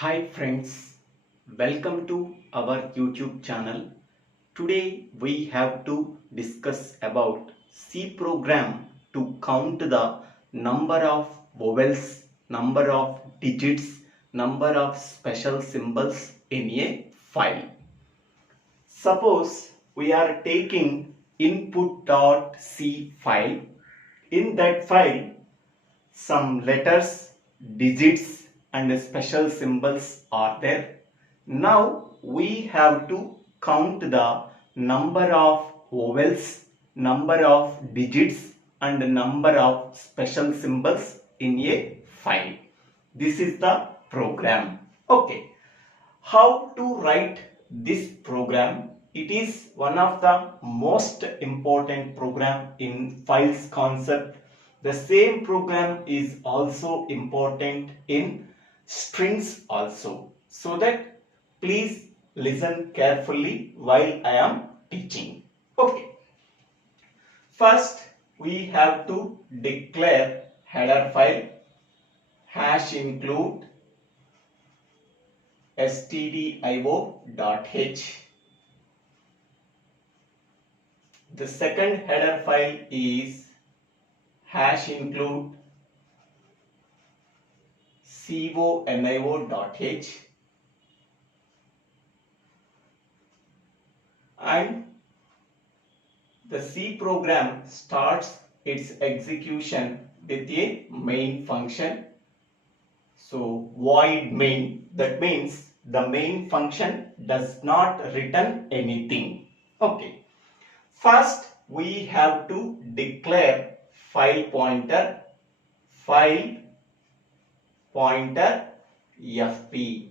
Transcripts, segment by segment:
Hi friends, welcome to our YouTube channel. Today we have to discuss about C program to count the number of vowels, number of digits, number of special symbols in a file. Suppose we are taking input.c file. In that file, some letters, digits and special symbols are there. Now we have to count the number of vowels, number of digits and number of special symbols in a file. This is the program. Okay. How to write this program? It is one of the most important program in files concept. The same program is also important in strings also. So that please listen carefully while I am teaching. Okay. First we have to declare header file hash include stdio.h. The second header file is hash include conio.h, and the C program starts its execution with a main function. So void main, that means the main function does not return anything. Okay. First we have to declare file pointer fp.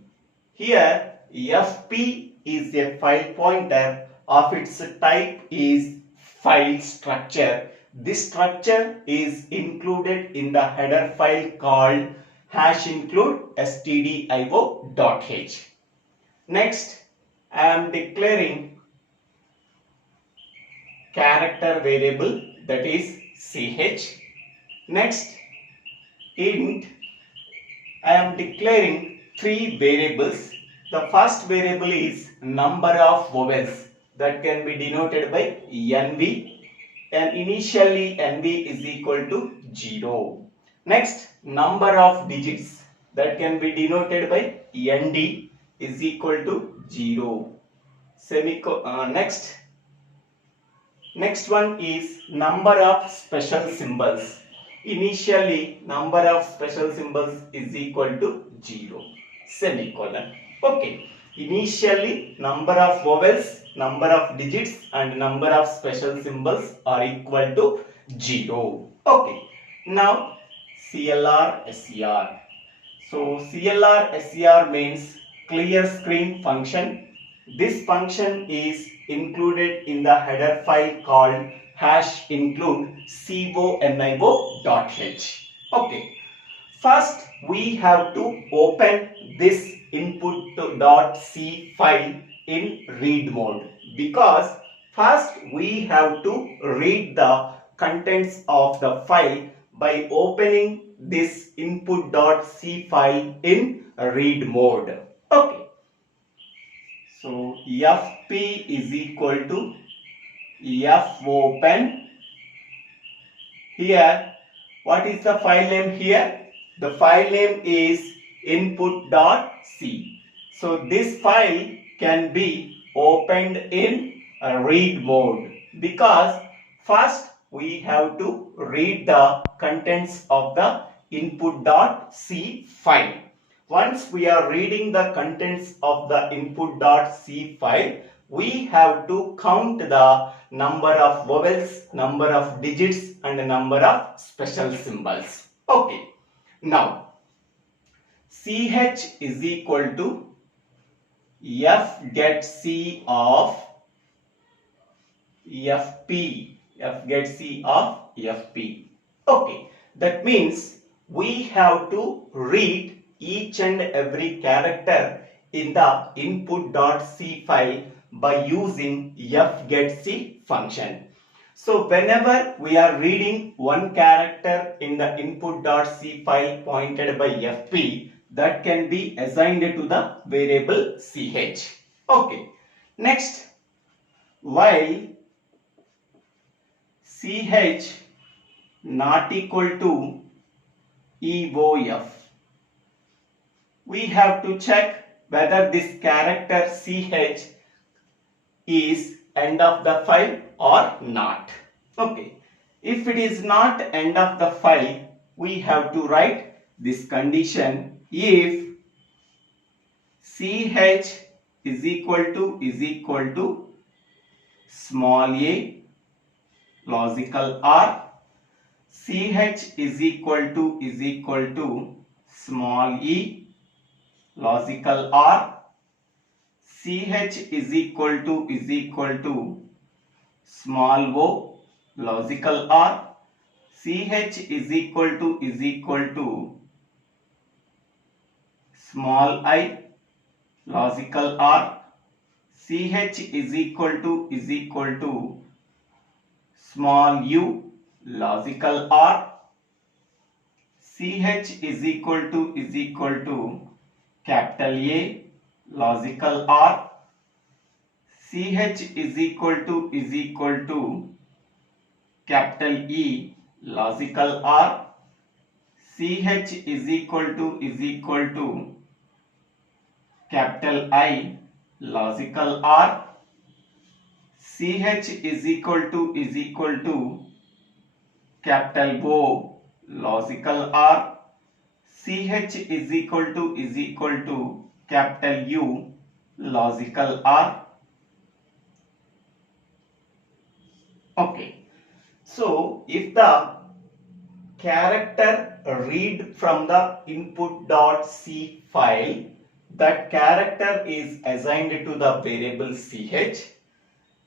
Here fp is a file pointer of its type is file structure. This structure is included in the header file called hash include stdio.h. Next I am declaring character variable, that is ch. Next int I am declaring three variables. The first variable is number of vowels, that can be denoted by nv, and initially nv is equal to 0. Next number of digits, that can be denoted by nd is equal to 0. Next one is number of special symbols. Initially number of special symbols is equal to 0. Semicolon. Okay. Initially number of vowels, number of digits and number of special symbols are equal to 0. Okay. Now CLR SCR. So CLR SCR means clear screen function. This function is included in the header file called hash include conio.h. Okay. First we have to open this input.c file in read mode, because first we have to read the contents of the file by opening this input.c file in read mode. Okay. So fp is equal to fopen. Here what is the file name here? The file name is input.c. So this file can be opened in read mode, because first we have to read the contents of the input.c file. Once we are reading the contents of the input.c file, we have to count the number of vowels, number of digits and number of special symbols. Okay. Now ch is equal to f get c of fp. F get c of fp. Okay. That means we have to read each and every character in the input.c file by using fgetc function. So whenever we are reading one character in the input.c file pointed by fp, that can be assigned to the variable ch. Okay. Next, while ch not equal to EOF, we have to check whether this character ch is end of the file or not. Okay. If it is not end of the file, we have to write this condition if ch is equal to small a logical r, ch is equal to small e logical r, ch is equal to small o logical r, ch is equal to small I logical r, ch is equal to small u logical r, ch is equal to capital A logical R, ch is equal to capital E logical R, ch is equal to capital I logical R, ch is equal to capital O logical R, ch is equal to capital U logical R. Okay. So if the character read from the input.c file, that character is assigned to the variable ch.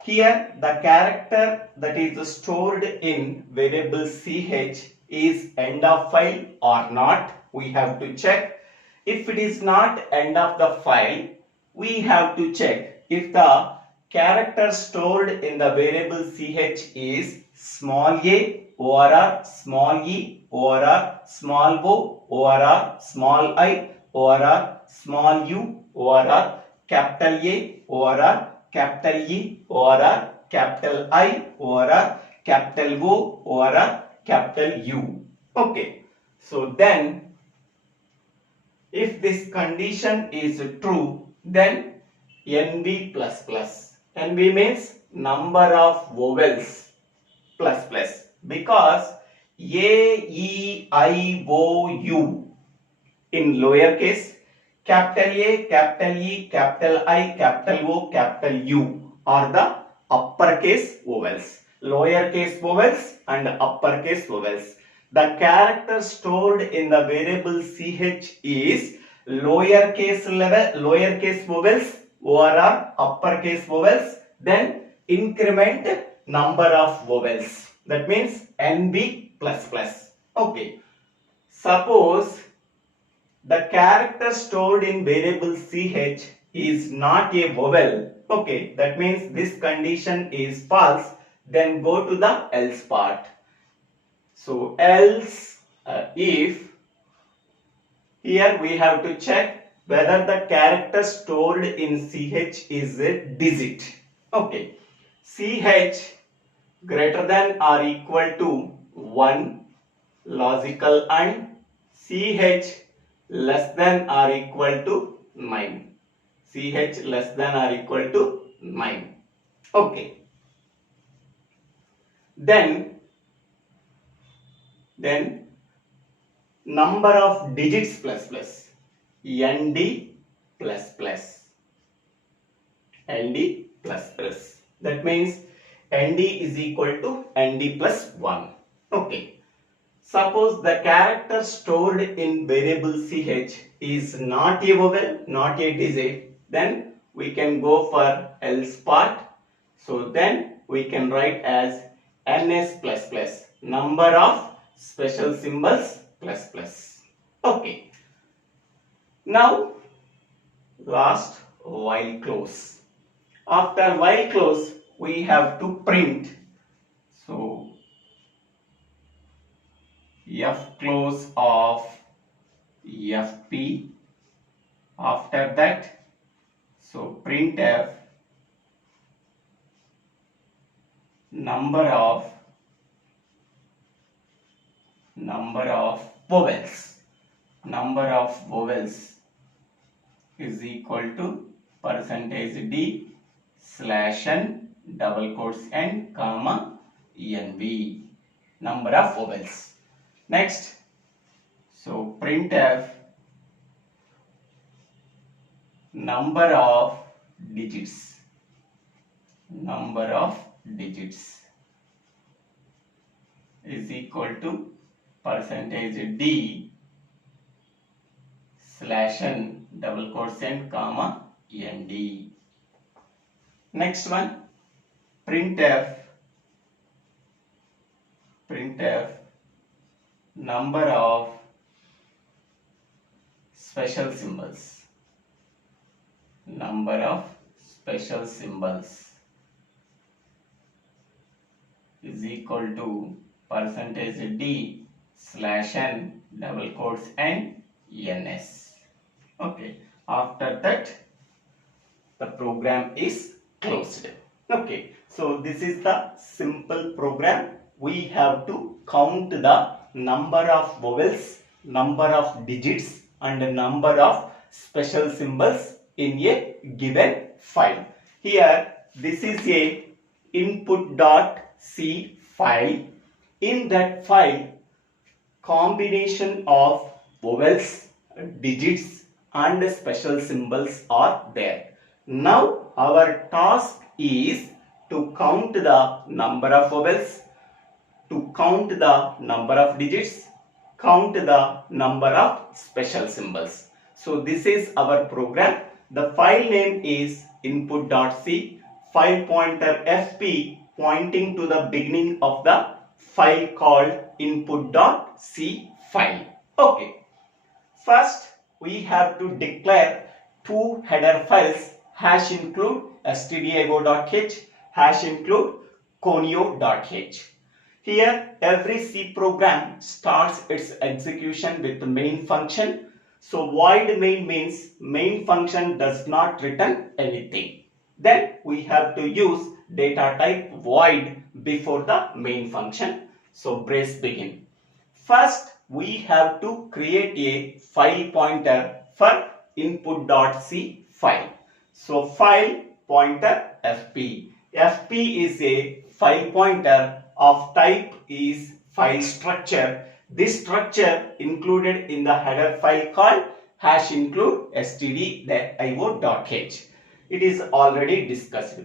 Here the character that is stored in variable ch is end of file or not. We have to check. If it is not end of the file, we have to check if the character stored in the variable ch is small a or small e or small o or small I or small u or capital A or capital E or capital I or capital O or capital U. Okay. So then if this condition is true, then NB plus plus. NB means number of vowels plus plus, because A, E, I, O, U in lowercase, capital A, capital E, capital I, capital O, capital U are the uppercase vowels. Lowercase vowels and uppercase vowels. The character stored in the variable ch is lowercase vowels or uppercase vowels, then increment number of vowels. That means NB plus plus. Okay. Suppose the character stored in variable ch is not a vowel. Okay, that means this condition is false. Then go to the else part. So else if, here we have to check whether the character stored in ch is a digit. Okay, ch greater than or equal to 1 logical and ch less than or equal to 9. ch less than or equal to 9. Okay. Then number of digits plus plus. ND plus plus. ND plus plus. That means ND is equal to ND plus 1. Okay. Suppose the character stored in variable ch is not a vowel, not a digit, then we can go for else part. So then we can write as ns plus plus, number of special symbols plus plus. Okay. Now last while close. After while close, we have to print. So f close of fp After that, so printf number of vowels is equal to percentage d slash n double quotes n comma nv, number of vowels. Next, so printf number of digits is equal to percentage d slash n double quotes n comma nd. Next one, printf number of special symbols is equal to percentage d slash n double quotes n ns. Okay, after that the program is closed. Okay, so this is the simple program. We have to count the number of vowels, number of digits and number of special symbols in a given file. Here this is a input.c file. In that file, combination of vowels, digits and special symbols are there. Now our task is to count the number of vowels, to count the number of digits, count the number of special symbols. So this is our program. The file name is input.c, file pointer fp pointing to the beginning of the file called input.c file. Okay, first we have to declare two header files, #include stdio.h, #include conio.h. Here every C program starts its execution with the main function. So void main means main function does not return anything. Then we have to use data type void before the main function. So brace begin. First we have to create a file pointer for input.c file. So file pointer fp. Fp is a file pointer of type is file structure. This structure included in the header file called #include stdio.h. It is already discussed.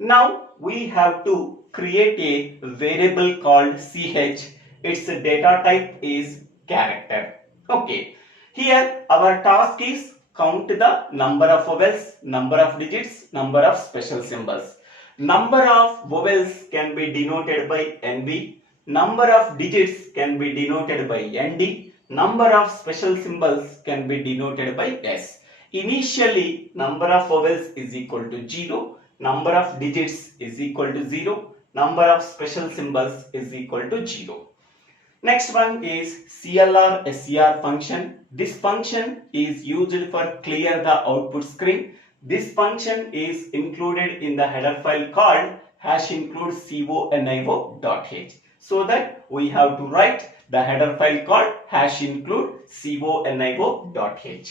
Now we have to create a variable called ch. Its data type is character. Okay, here our task is count the number of vowels, number of digits, number of special symbols. Number of vowels can be denoted by NV, number of digits can be denoted by ND, number of special symbols can be denoted by S. Initially number of vowels is equal to 0, number of digits is equal to 0, number of special symbols is equal to 0. Next one is CLR SCR function. This function is used for clear the output screen. This function is included in the header file called #include conio.h. So that we have to write the header file called #include conio.h.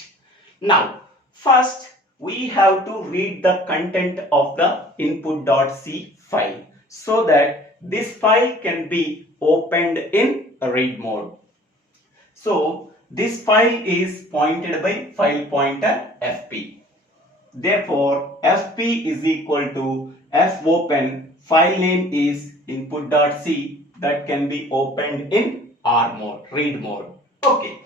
Now first we have to read the content of the input.c file so that this file can be opened in read mode. So this file is pointed by file pointer fp. Therefore fp is equal to fopen, file name is input.c, that can be opened in R mode, read mode. Okay,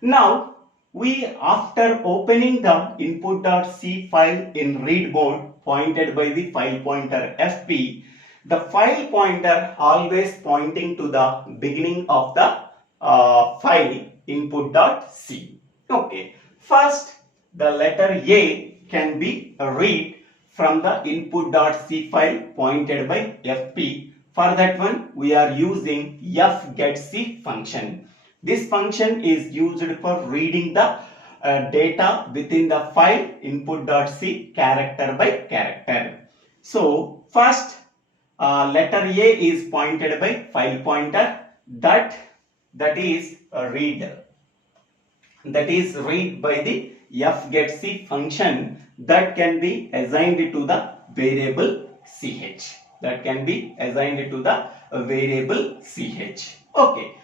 now we, after opening the input.c file in read mode pointed by the file pointer fp, the file pointer always pointing to the beginning of the file input.c. Okay, first the letter A can be read from the input.c file pointed by fp. For that one we are using fgetC function. This function is used for reading the data within the file input.c character by character. So first letter A is pointed by file pointer, that is read. That is read by the fgetC function that can be assigned to the variable ch. That can be assigned to the variable ch. Okay.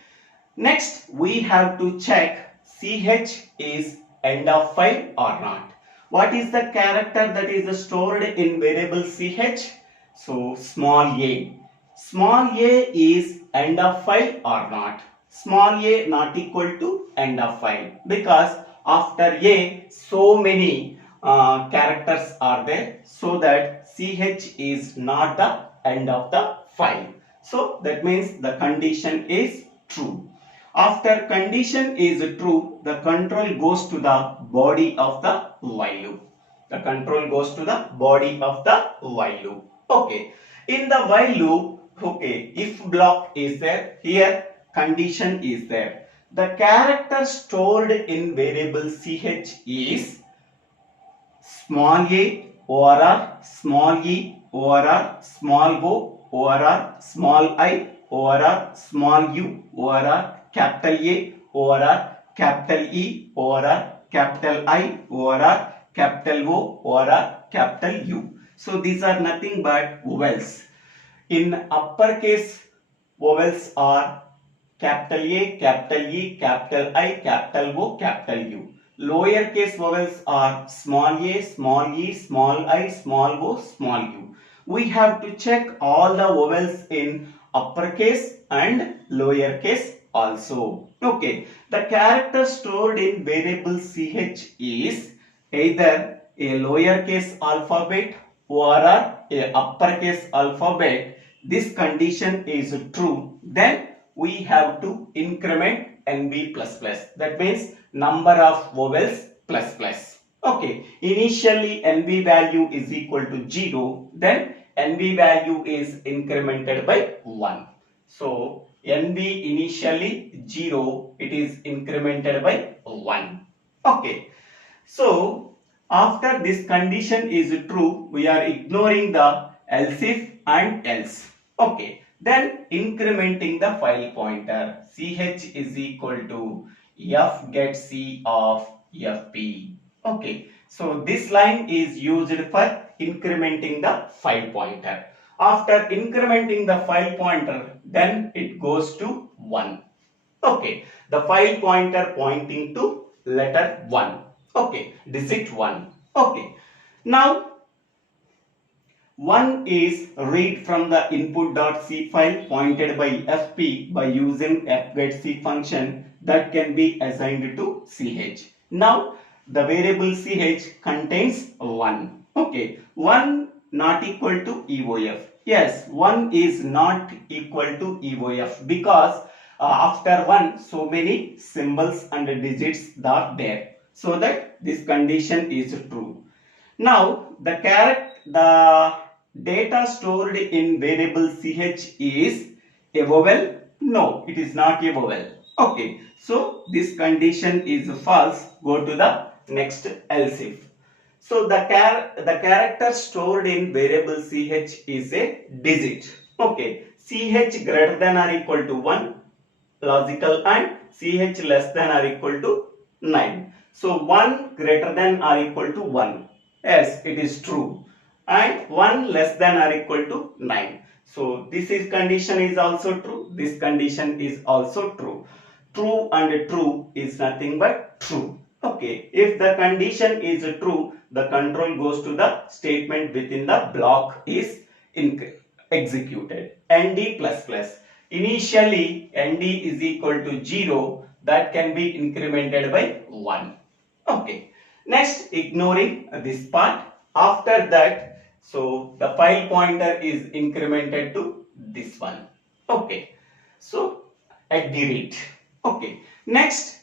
Next, we have to check ch is end of file or not. What is the character that is stored in variable ch? So, small a. Small a is end of file or not? Small a not equal to end of file, because after a so many characters are there, so that ch is not the end of the file. So, that means the condition is true. After condition is true, the control goes to the body of the while loop. The control goes to the body of the while loop. Okay. In the while loop, okay, if block is there, here condition is there. The character stored in variable ch is small a, ORR, small e, ORR, small o, ORR, small I, ORR, small u, ORR, capital A, ORR, capital E, ORR, capital I, ORR, capital O, ORR, capital U. So these are nothing but vowels. In uppercase, vowels are capital A, capital E, capital I, capital O, capital U. Lowercase vowels are small a, small e, small I, small o, small u. We have to check all the vowels in uppercase and lowercase also. Okay, the character stored in variable ch is either a lowercase alphabet or a uppercase alphabet. This condition is true, then we have to increment NB++. That means number of vowels plus plus. Okay, initially NB value is equal to 0, then NB value is incremented by 1. So NB initially 0, it is incremented by 1. Okay, so after this condition is true, we are ignoring the else if and else. Okay, then incrementing the file pointer. Ch is equal to fgetC of fp. Okay, so this line is used for incrementing the file pointer. After incrementing the file pointer, then it goes to 1. Okay, the file pointer pointing to letter 1. Okay, digit 1. Okay, now 1 is read from the input.c file pointed by fp by using fgetC function that can be assigned to ch. Now the variable ch contains 1. Okay, 1 not equal to EOF. Yes, 1 is not equal to EOF because after 1 so many symbols and digits are there. So that this condition is true. Now the data stored in variable ch is a vowel? No, it is not a vowel. Okay, so this condition is false. Go to the next else if. So the character stored in variable ch is a digit. Okay, ch greater than or equal to 1, logical, and ch less than or equal to 9. So 1 greater than or equal to 1. Yes, it is true. And 1 less than or equal to 9. So this is condition is also true. This condition is also true. True and true is nothing but true. Okay, if the condition is true, the control goes to the statement within the block is executed. ND++. Initially, ND is equal to 0. That can be incremented by 1. Okay. Next, ignoring this part. After that, so the file pointer is incremented to this one. Okay. So at the rate. Okay. Next,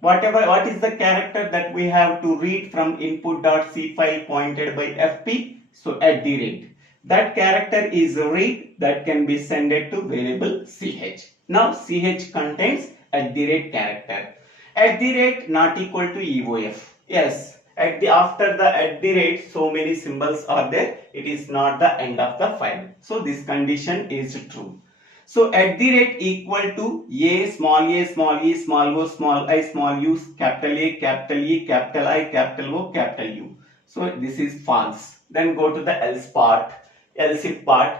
what is the character that we have to read from input.c file pointed by fp? So at the rate. That character is a read that can be sent to variable ch. Now ch contains at the rate character. At the rate not equal to EOF. Yes, after the at the rate so many symbols are there. It is not the end of the file. So this condition is true. So at the rate equal to a, small e, small o, small I, small u, capital A, capital E, capital I, capital O, capital U. So this is false. Then go to the else part, else if part.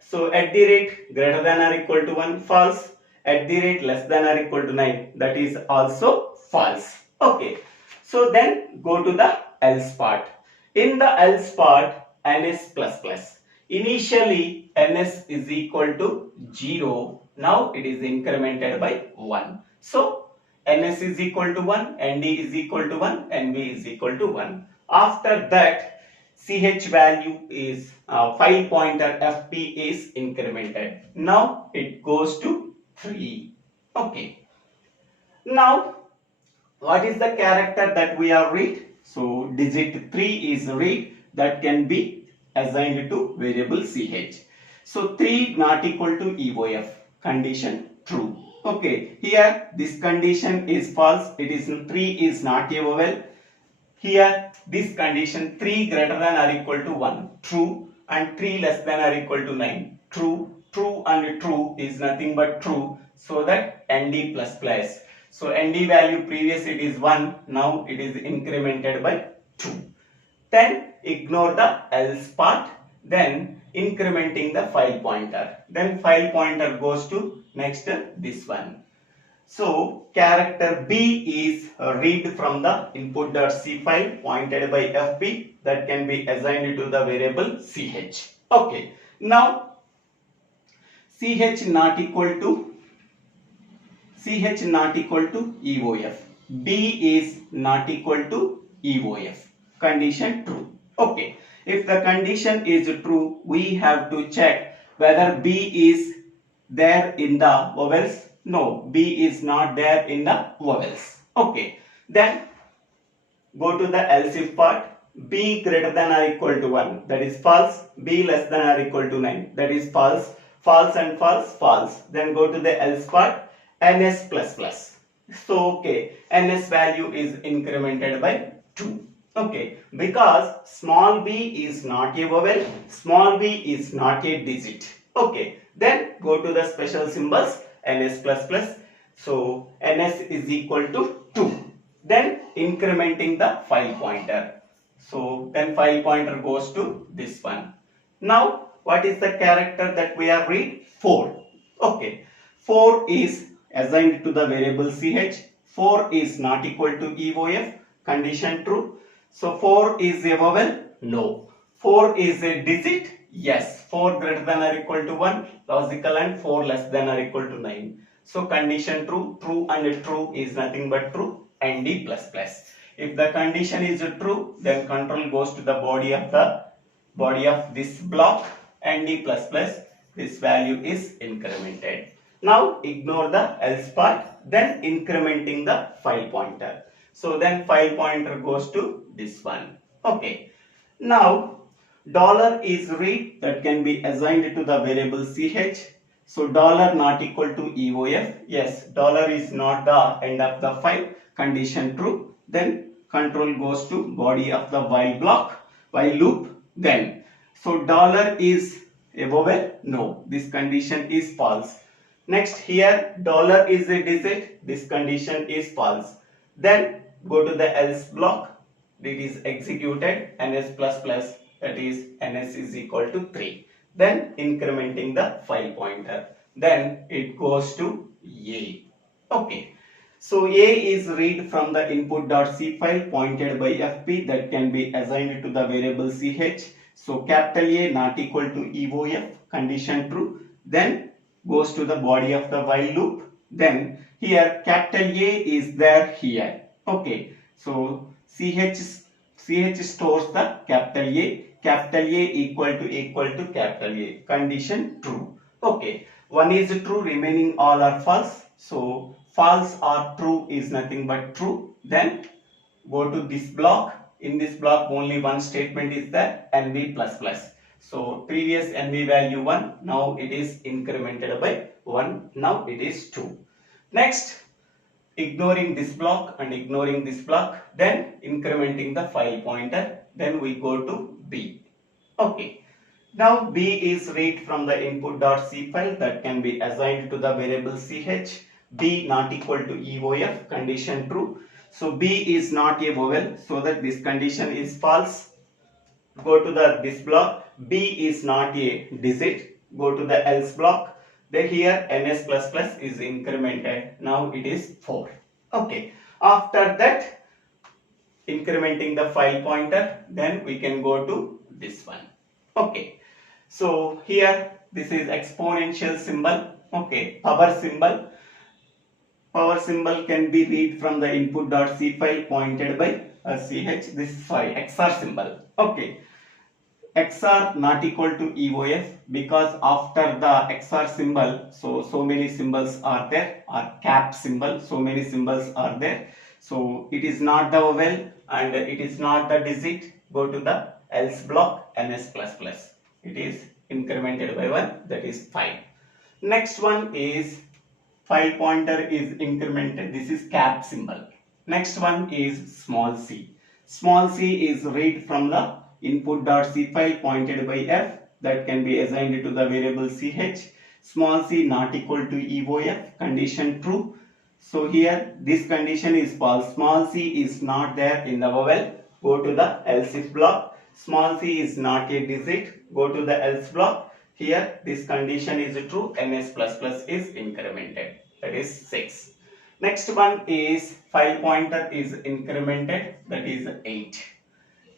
So at the rate greater than or equal to 1, false. At the rate less than or equal to 9, that is also false. Okay. So then go to the else part. In the else part, ns plus plus. Initially ns is equal to 0. Now it is incremented by 1. So ns is equal to 1, nd is equal to 1, nv is equal to 1. After that, ch value is file pointer fp is incremented. Now it goes to 3. Okay. Now what is the character that we are read? So digit 3 is read, that can be assigned to variable ch. So 3 not equal to EOF, condition true. Okay, here this condition is false. It is 3 is not a vowel. Here this condition 3 greater than or equal to 1, true, and 3 less than or equal to 9, true. True and true is nothing but true. So that nd plus plus. So nd value previous it is 1, now it is incremented by 2. Then ignore the else part, then incrementing the file pointer. Then file pointer goes to next this one. So character B is read from the input.c file pointed by fp, that can be assigned to the variable ch. Okay, now ch not equal to EOF. B is not equal to EOF. Condition true. Okay. If the condition is true, we have to check whether B is there in the vowels. No, B is not there in the vowels. Okay. Then go to the else if part. B greater than or equal to 1, that is false. B less than or equal to 9, that is false. False and false, false. Then go to the else part, ns plus plus. So okay, ns value is incremented by 2. Okay, because small b is not a vowel, small b is not a digit. Okay, then go to the special symbols, ns plus plus. So ns is equal to 2. Then incrementing the file pointer. So then file pointer goes to this one. Now what is the character that we are read? 4. Okay, 4 is assigned to the variable ch. 4 is not equal to EOF, condition true. So 4 is a vowel? No. 4 is a digit? Yes. 4 greater than or equal to 1, logical, and 4 less than or equal to 9. So condition true. True and true is nothing but true, nd plus plus. If the condition is true, then control goes to the body of this block, nd plus plus. This value is incremented. Now ignore the else part, then incrementing the file pointer. So then file pointer goes to this one. Okay. Now dollar is read, that can be assigned to the variable ch. So dollar not equal to EOF. Yes, dollar is not the end of the file, condition true. Then control goes to body of the while loop. Then so dollar is a vowel? No, this condition is false. Next here dollar is a digit, this condition is false. Then go to the else block, it is executed, ns plus plus, that is ns is equal to 3. Then incrementing the file pointer, then it goes to a. Okay, so a is read from the input.c file pointed by fp, that can be assigned to the variable ch. So capital A not equal to EOF, condition true. Then goes to the body of the while loop. Then here capital A is there here. Okay, so ch stores the capital A equal to capital A, condition true. Okay, one is true, remaining all are false. So false or true is nothing but true. Then go to this block. In this block only one statement is there, nv plus plus. So previous nv value 1, now it is incremented by 1, now it is 2. Next, ignoring this block and ignoring this block, then incrementing the file pointer, then we go to B. Okay. Now B is read from the input.c file that can be assigned to the variable ch. B not equal to EOF, condition true. So B is not a vowel, so that this condition is false. Go to this block. B is not a digit. Go to the else block. Then here ns++ is incremented. Now it is 4. Okay. After that, incrementing the file pointer, then we can go to this one. Okay. So here this is exponential symbol. Okay. Power symbol. Power symbol can be read from the input.c file pointed by ch. XOR symbol. Okay. XOR not equal to EOF, because after the XOR symbol, so many symbols are there, or cap symbol, so many symbols are there. So it is not the vowel and it is not the digit. Go to the else block, ns++. It is incremented by 1, that is 5. Next one is file pointer is incremented. This is cap symbol. Next one is small c. Small c is read from the input.c file pointed by f, that can be assigned to the variable ch. Small c not equal to EOF, condition true. So here this condition is false. Small c is not there in the vowel. Go to the else if block. Small c is not a digit. Go to the else block. Here this condition is true. ns++ is incremented. That is 6. Next one is file pointer is incremented. That is 8.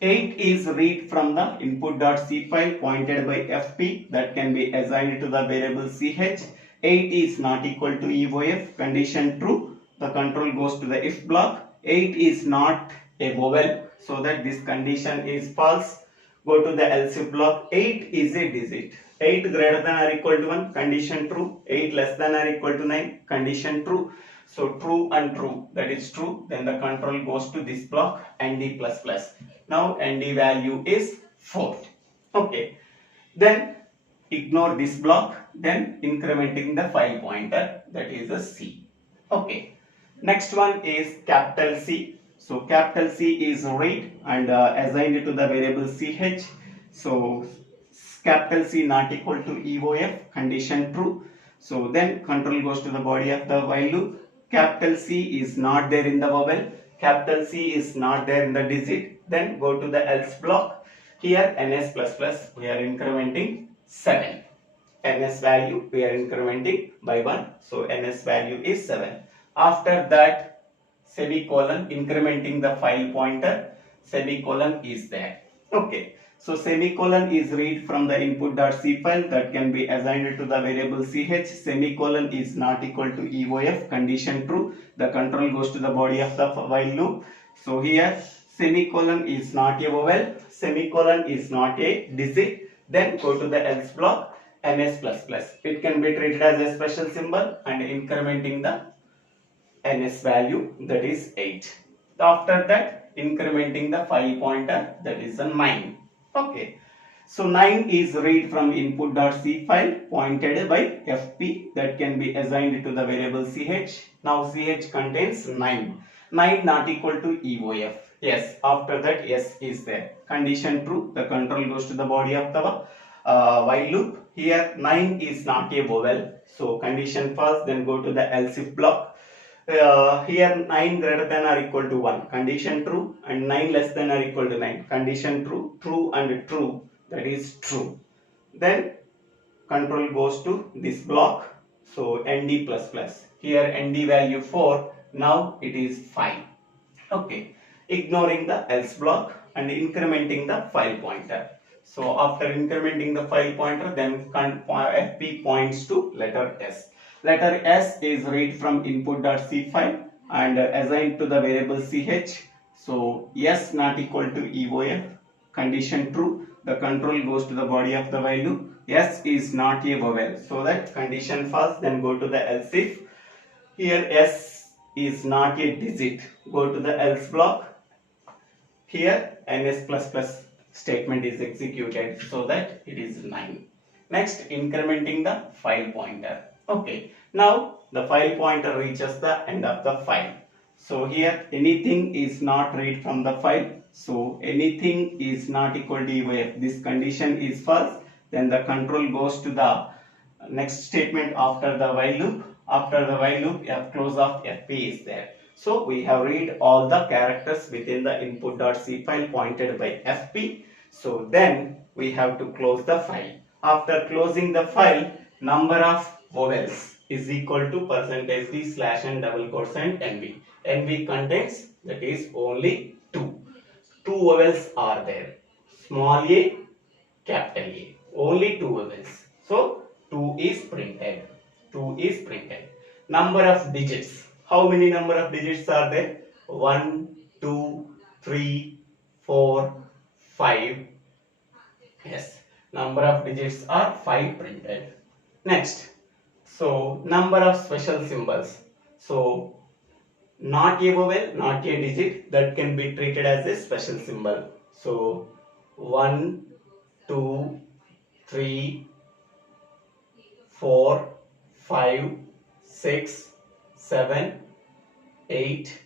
8 is read from the input.c file pointed by fp, that can be assigned to the variable ch. 8 is not equal to EOF, condition true. The control goes to the if block. 8 is not a vowel, so that this condition is false. Go to the else if block. 8 is a digit. 8 greater than or equal to 1, condition true. 8 less than or equal to 9, condition true. So true and true, that is true. Then the control goes to this block, nd++. Now nd value is 4. Okay. Then ignore this block. Then incrementing the file pointer, that is a C. Okay. Next one is capital C. So capital C is read and assigned to the variable ch. So capital C not equal to EOF, condition true. So then control goes to the body of the while loop. Capital C is not there in the vowel. Capital C is not there in the digit. Then go to the else block. Here ns++ we are incrementing 7. Ns value we are incrementing by 1. So ns value is 7. After that, semicolon, incrementing the file pointer, semicolon is there. Okay. So semicolon is read from the input.c file, that can be assigned to the variable ch. Semicolon is not equal to EOF, condition true. The control goes to the body of the while loop. So here semicolon is not a vowel, semicolon is not a digit. Then go to the else block, ns++. It can be treated as a special symbol and incrementing the ns value, that is 8. After that, incrementing the file pointer, that is a 9. Okay. So 9 is read from input.c file pointed by fp, that can be assigned to the variable ch. Now ch contains 9. 9 not equal to EOF. Yes. After that, yes is there. Condition true. The control goes to the body of the while loop. Here 9 is not a vowel. So condition false. Then go to the else if block. Here 9 greater than or equal to 1, condition true, and 9 less than or equal to 9, condition true. True and true, that is true. Then control goes to this block. So nd++. Here nd value 4. Now it is 5. Okay. Ignoring the else block and incrementing the file pointer. So after incrementing the file pointer, then fp points to letter s. Letter s is read from input.c file and assigned to the variable ch. So s not equal to EOF, condition true. The control goes to the body of the while loop. S is not a vowel, so that condition false. Then go to the else if. Here s is not a digit. Go to the else block. Here ns++ statement is executed, so that it is 9. Next, incrementing the file pointer. Okay. Now the file pointer reaches the end of the file. So here anything is not read from the file. So anything is not equal to evo if this condition is false, then the control goes to the next statement after the while loop. After the while loop, f close of fp is there. So we have read all the characters within the input.c file pointed by fp. So then we have to close the file. After closing the file, number of vowels is equal to %d / n double quotes and nv. nv contains, that is, only 2. 2 vowels are there. Small a, capital A. Only 2 vowels. So 2 is printed. 2 is printed. Number of digits. How many number of digits are there? 1, 2, 3, 4, 5. Yes. Number of digits are 5 printed. Next. So number of special symbols. So not a vowel, not a digit, that can be treated as a special symbol. So 1, 2, 3, 4, 5, 6, 7, 8,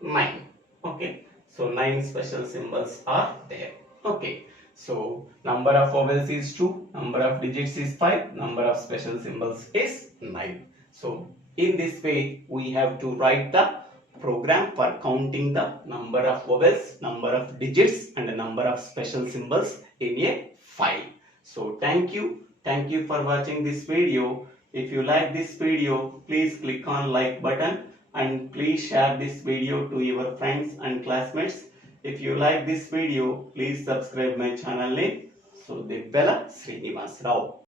9. Okay. So 9 special symbols are there. Okay. So number of vowels is 2, number of digits is 5, number of special symbols is 9. So in this way we have to write the program for counting the number of vowels, number of digits and the number of special symbols in a file. So thank you for watching this video. If you like this video, please click on like button and please share this video to your friends and classmates. If you like this video, please subscribe my channel name Sudeep Bella Srinivas Rao.